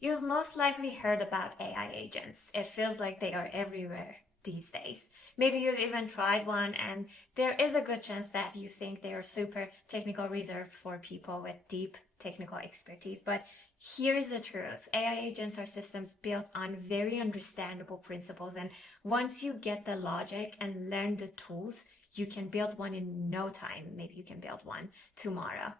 You've most likely heard about AI agents. It feels like they are everywhere these days. Maybe you've even tried one, and there is a good chance that you think they are super technical, reserved for people with deep technical expertise. But here's the truth: AI agents are systems built on very understandable principles, and once you get the logic and learn the tools, you can build one in no time. Maybe you can build one tomorrow.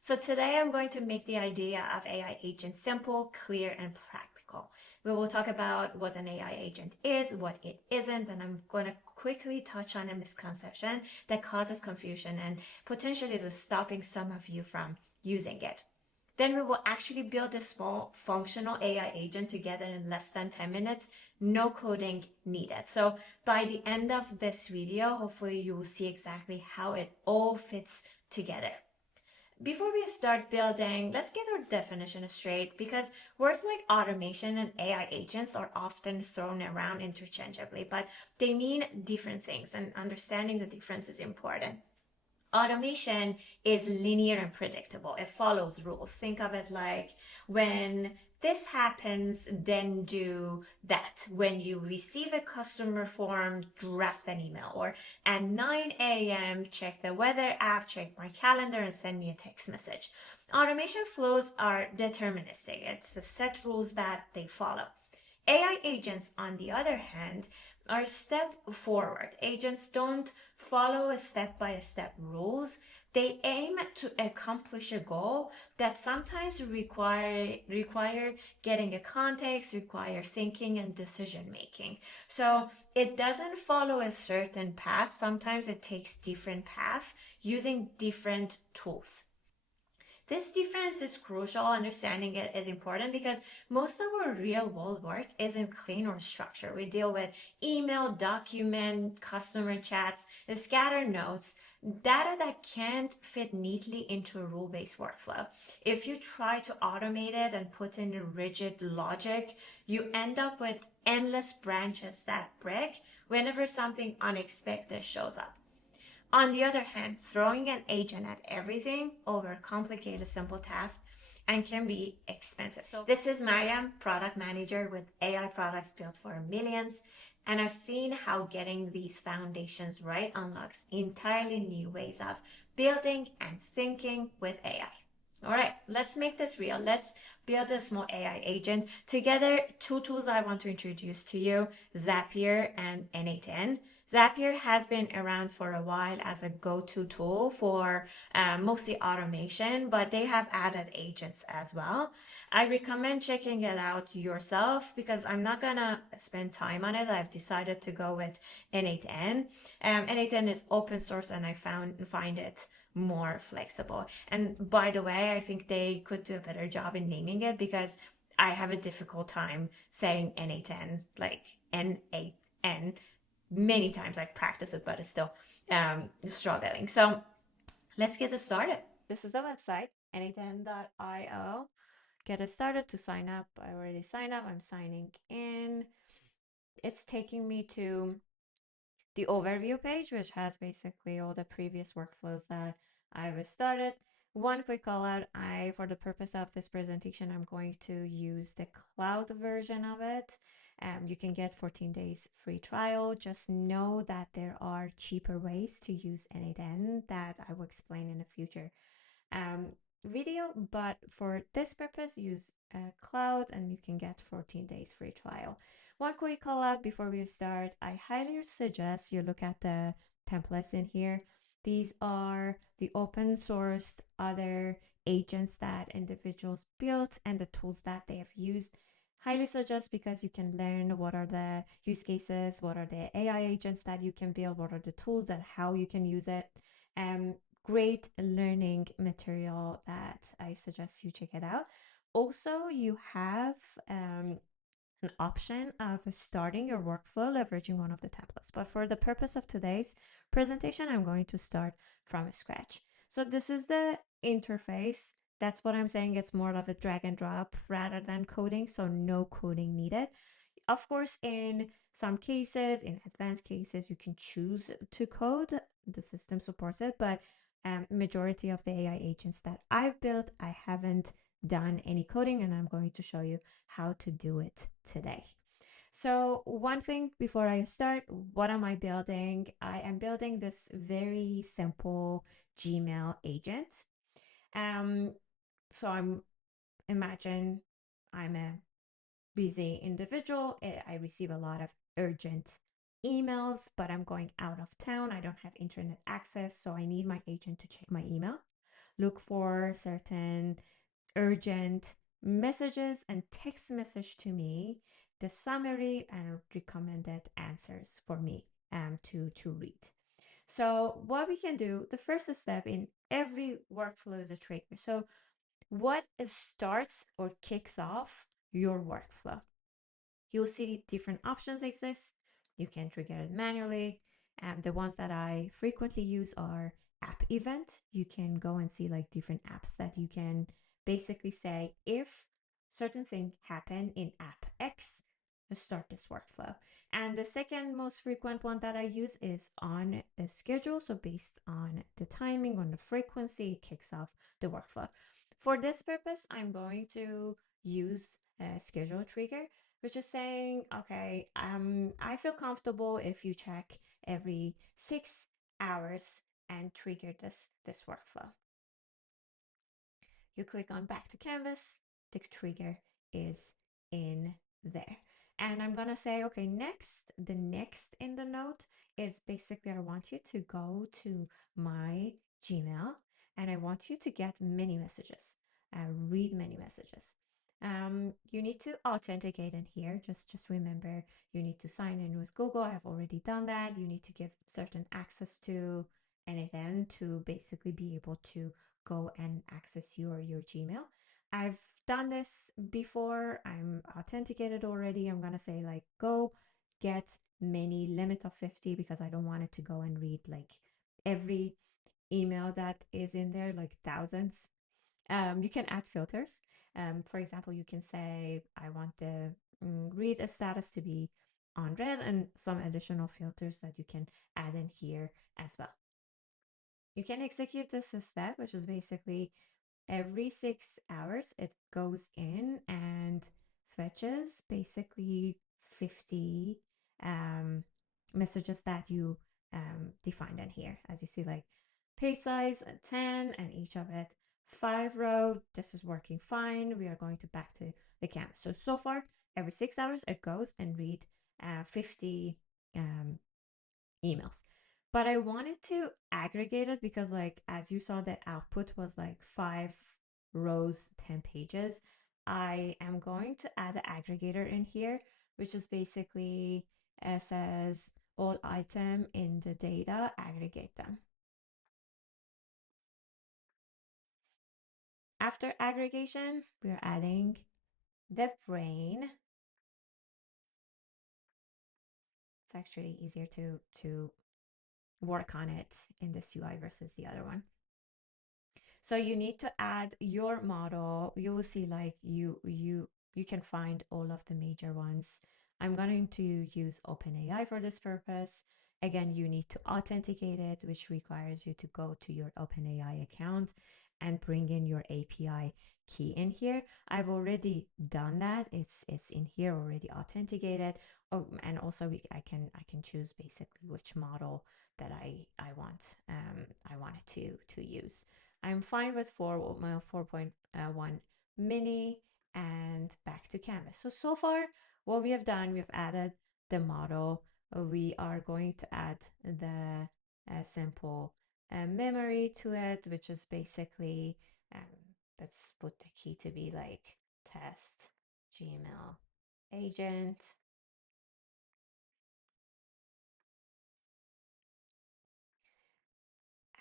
So today I'm going to make the idea of AI agent simple, clear, and practical. We will talk about what an AI agent is, what it isn't, and I'm going to quickly touch on a misconception that causes confusion and potentially is stopping some of you from using it. Then we will actually build a small functional AI agent together in less than 10 minutes, no coding needed. So by the end of this video, hopefully you will see exactly how it all fits together. Before we start building, let's get our definition straight because words like automation and AI agents are often thrown around interchangeably, but they mean different things, and understanding the difference is important. Automation is linear and predictable. It follows rules. Think of it like when this happens, then do that. When you receive a customer form, draft an email. Or at 9 a.m., check the weather app, check my calendar, and send me a text message. Automation flows are deterministic. It's the set rules that they follow. AI agents, on the other hand, are a step forward. Agents don't follow a step by step rules. They aim to accomplish a goal that sometimes require getting a context, require thinking and decision making. So it doesn't follow a certain path. Sometimes it takes different paths using different tools. This difference is crucial. Understanding it is important because most of our real world work isn't clean or structured. We deal with email, document, customer chats, scattered notes, data that can't fit neatly into a rule based workflow. If you try to automate it and put in a rigid logic, you end up with endless branches that break whenever something unexpected shows up. On the other hand, throwing an agent at everything overcomplicates a simple task and can be expensive. So this is Mariam, product manager with AI products built for millions. And I've seen how getting these foundations right unlocks entirely new ways of building and thinking with AI. All right, let's make this real. Let's build a small AI agent. Together, two tools I want to introduce to you, Zapier and N8N. Zapier has been around for a while as a go-to tool for mostly automation, but they have added agents as well. I recommend checking it out yourself because I'm not gonna spend time on it. I've decided to go with N8N. N8N is open source, and I find it more flexible. And by the way, I think they could do a better job in naming it because I have a difficult time saying N8N, like N8N. Many times I've practiced it, but it's still struggling. So let's get it started. This is the website, n8n.io. Get it started to sign up. I already signed up. I'm signing in. It's taking me to the overview page, which has basically all the previous workflows that I've started. One quick call out, for the purpose of this presentation, I'm going to use the cloud version of it. You can get 14 days free trial. Just know that there are cheaper ways to use N8N that I will explain in a future um, video, but for this purpose, use cloud and you can get 14 days free trial. One quick call out before we start, I highly suggest you look at the templates in here. These are the open sourced other agents that individuals built and the tools that they have used. Highly suggest because you can learn what are the use cases, what are the AI agents that you can build, what are the tools that how you can use it. Great learning material that I suggest you check it out. Also, you have an option of starting your workflow leveraging one of the templates. But for the purpose of today's presentation, I'm going to start from scratch. So this is the interface. That's what I'm saying. It's more of a drag and drop rather than coding. So no coding needed. Of course, in some cases, in advanced cases, you can choose to code. The system supports it, but majority of the AI agents that I've built, I haven't done any coding, and I'm going to show you how to do it today. So one thing before I start, what am I building? I am building this very simple Gmail agent. Um, so imagine I'm a busy individual. I receive a lot of urgent emails, but I'm going out of town. I don't have internet access, so I need my agent to check my email, look for certain urgent messages, and text message to me the summary and recommended answers for me to read. So what we can do, the first step in every workflow is a trigger. So what starts or kicks off your workflow? You'll see different options exist. You can trigger it manually. The ones that I frequently use are app event. You can go and see like different apps that you can basically say, if certain thing happen in app X, start this workflow. And the second most frequent one that I use is on a schedule. So based on the timing, on the frequency, it kicks off the workflow. For this purpose, I'm going to use a schedule trigger, which is saying, okay, I feel comfortable if you check every 6 hours and trigger this workflow. You click on back to canvas, the trigger is in there. And I'm gonna say, okay, next, the next in the note is basically I want you to go to my Gmail and I want you to get many messages, read many messages. You need to authenticate in here. Just remember, you need to sign in with Google. I've already done that. You need to give certain access to NFN to basically be able to go and access your Gmail. I've done this before. I'm authenticated already. I'm gonna say like go get many limit of 50 because I don't want it to go and read like every email that is in there, like thousands. You can add filters. For example, you can say I want the read a status to be on red and some additional filters that you can add in here as well. You can execute this step, which is basically every 6 hours it goes in and fetches basically 50 messages that you defined in here. As you see, like page size 10 and each of it 5 row. This is working fine. We are going to back to the canvas. So far, every 6 hours it goes and read 50 emails. But I wanted to aggregate it because, like, as you saw, the output was like 5 rows, 10 pages. I am going to add an aggregator in here, which is basically says all item in the data, aggregate them. After aggregation, we're adding the brain. It's actually easier to work on it in this UI versus the other one. So you need to add your model. You will see like you can find all of the major ones. I'm going to use OpenAI for this purpose. Again, you need to authenticate it, which requires you to go to your OpenAI account and bring in your API key in here. I've already done that. It's in here already authenticated. Oh, and also I can choose basically which model that I wanted to use. I'm fine with 4.1 mini and back to canvas. So far, what we have done, we've added the model. We are going to add the simple memory to it, which is basically, let's put the key to be like test Gmail agent.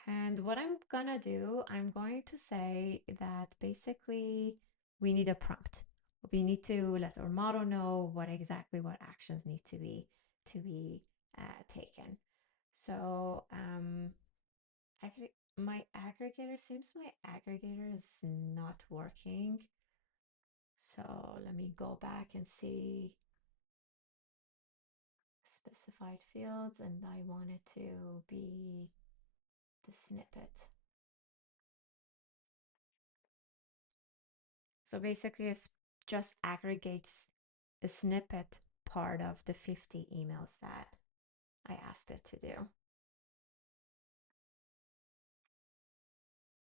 And what I'm gonna do, I'm going to say that basically we need a prompt. We need to let our model know what exactly what actions need to be taken. So my aggregator seems my aggregator is not working. So let me go back and see specified fields, and I want it to be the snippet. So basically, it just aggregates a snippet part of the 50 emails that I asked it to do.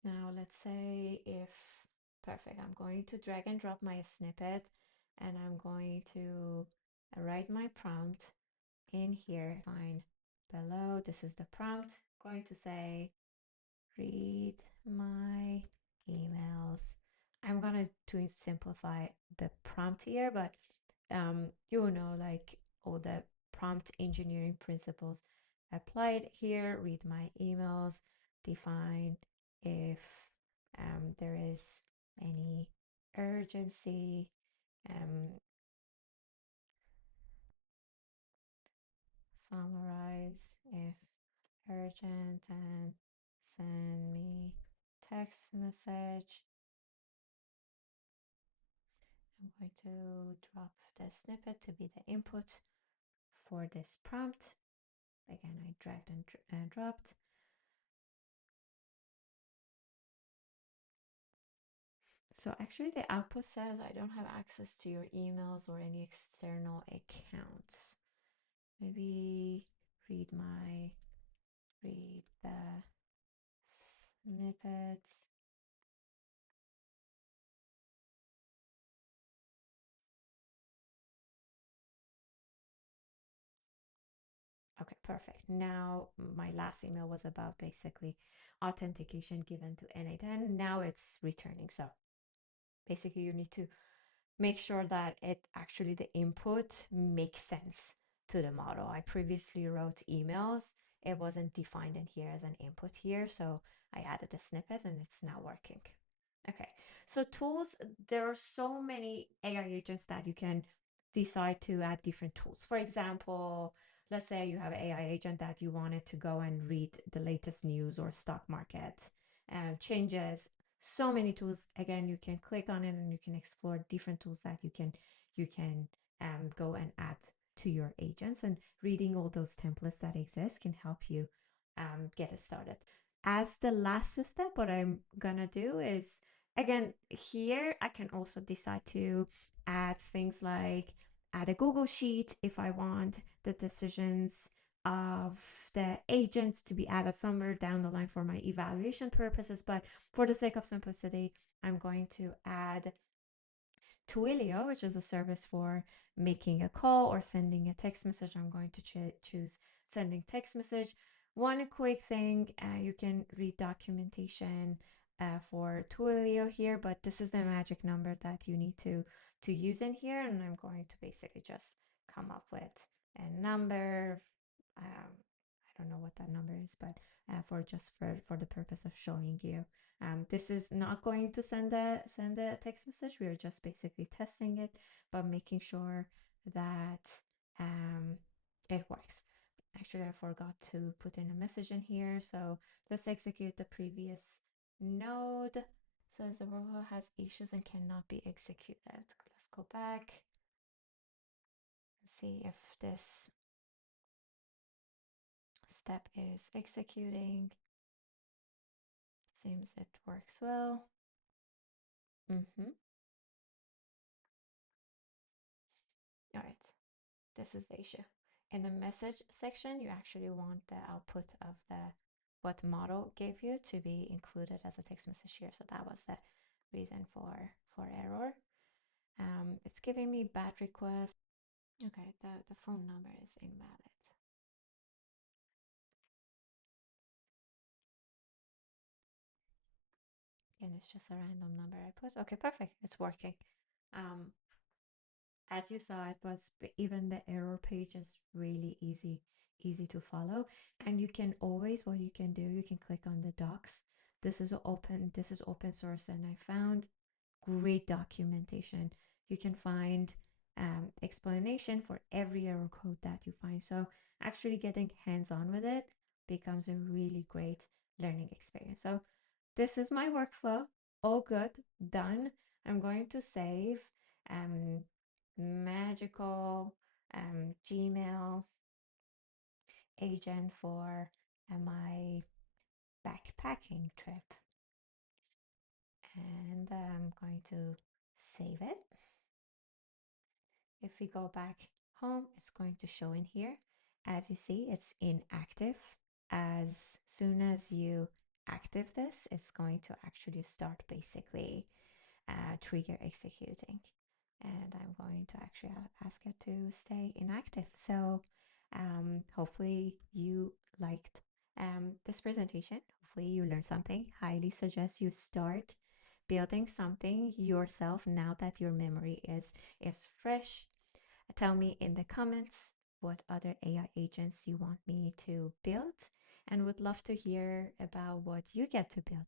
Now, let's say if, perfect, I'm going to drag and drop my snippet and I'm going to write my prompt in here. Fine. Below, this is the prompt. I'm going to say, read my emails. I'm gonna to simplify the prompt here, but you will know like all the prompt engineering principles applied here. Read my emails, define if there is any urgency, summarize if urgent, and send me text message. I'm going to drop the snippet to be the input for this prompt. Again, I dragged and dropped. So actually the output says I don't have access to your emails or any external accounts. Maybe read the snippets. Okay, perfect. Now my last email was about basically authentication given to N8N. Now it's returning. So basically you need to make sure that it actually the input makes sense to the model. I previously wrote emails. It wasn't defined in here as an input here. So I added a snippet and it's now working. Okay, so tools, there are so many AI agents that you can decide to add different tools. For example, let's say you have an AI agent that you wanted to go and read the latest news or stock market changes. So many tools. Again, you can click on it and you can explore different tools that you can go and add to your agents. And reading all those templates that exist can help you get it started. As the last step, what I'm gonna do is, again, here I can also decide to add things like add a Google Sheet if I want the decisions of the agents to be added somewhere down the line for my evaluation purposes. But for the sake of simplicity, I'm going to add Twilio, which is a service for making a call or sending a text message. I'm going to choose sending text message. One quick thing, you can read documentation for Twilio here, but this is the magic number that you need to use in here. And I'm going to basically just come up with a number. I don't know what that number is, but for the purpose of showing you. This is not going to send a text message. We are just basically testing it, but making sure that it works. Actually, I forgot to put in a message in here. So let's execute the previous node. Says the workflow has issues and cannot be executed. Let's go back. See if this step is executing. Seems it works well. All right, this is the issue. In the message section, you actually want the output of the what model gave you to be included as a text message here. So that was the reason for error. It's giving me bad request. Okay, the phone number is invalid. And it's just a random number I put. Okay, perfect. It's working. As you saw, it was even the error page is really easy to follow. And you can always, what you can do, you can click on the docs. This is open source, and I found great documentation. You can find explanation for every error code that you find. So actually getting hands-on with it becomes a really great learning experience. So this is my workflow. All good, done. I'm going to save magical Gmail agent for my backpacking trip. And I'm going to save it. If we go back home, it's going to show in here. As you see, it's inactive. As soon as you active this, it's going to actually start basically trigger executing. And I'm going to actually ask it to stay inactive. So hopefully you liked this presentation. Hopefully you learned something. Highly suggest you start building something yourself now that your memory is fresh. Tell me in the comments what other AI agents you want me to build, and would love to hear about what you get to build.